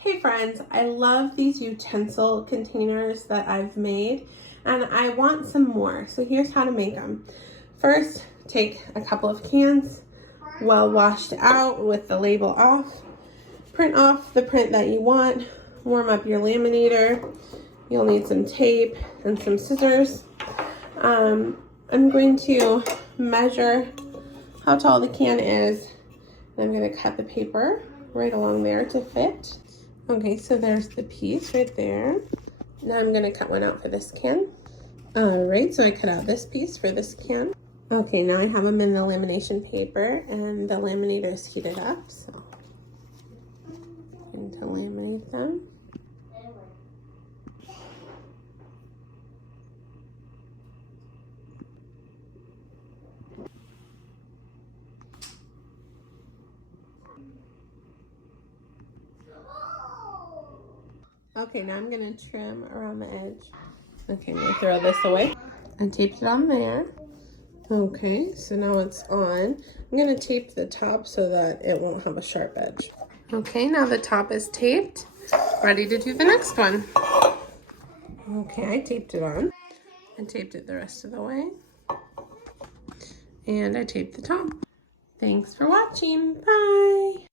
Hey friends, I love these utensil containers that I've made and I want some more. So here's how to make them. First, take a couple of cans, well washed out with the label off. Print off the print that you want. Warm up your laminator. You'll need some tape and some scissors. I'm going to measure how tall the can is. I'm going to cut the paper right along there to fit. Okay, so there's the piece right there. Now I'm gonna cut one out for this can. All right, so I cut out this piece for this can. Okay, now I have them in the lamination paper and the laminator is heated up, so I'm going to laminate them. Okay, now I'm gonna trim around the edge. Okay, I'm gonna throw this away. I taped it on there. Okay, so now it's on. I'm gonna tape the top so that it won't have a sharp edge. Okay, now the top is taped. Ready to do the next one. Okay, I taped it on. I taped it the rest of the way. And I taped the top. Thanks for watching. Bye.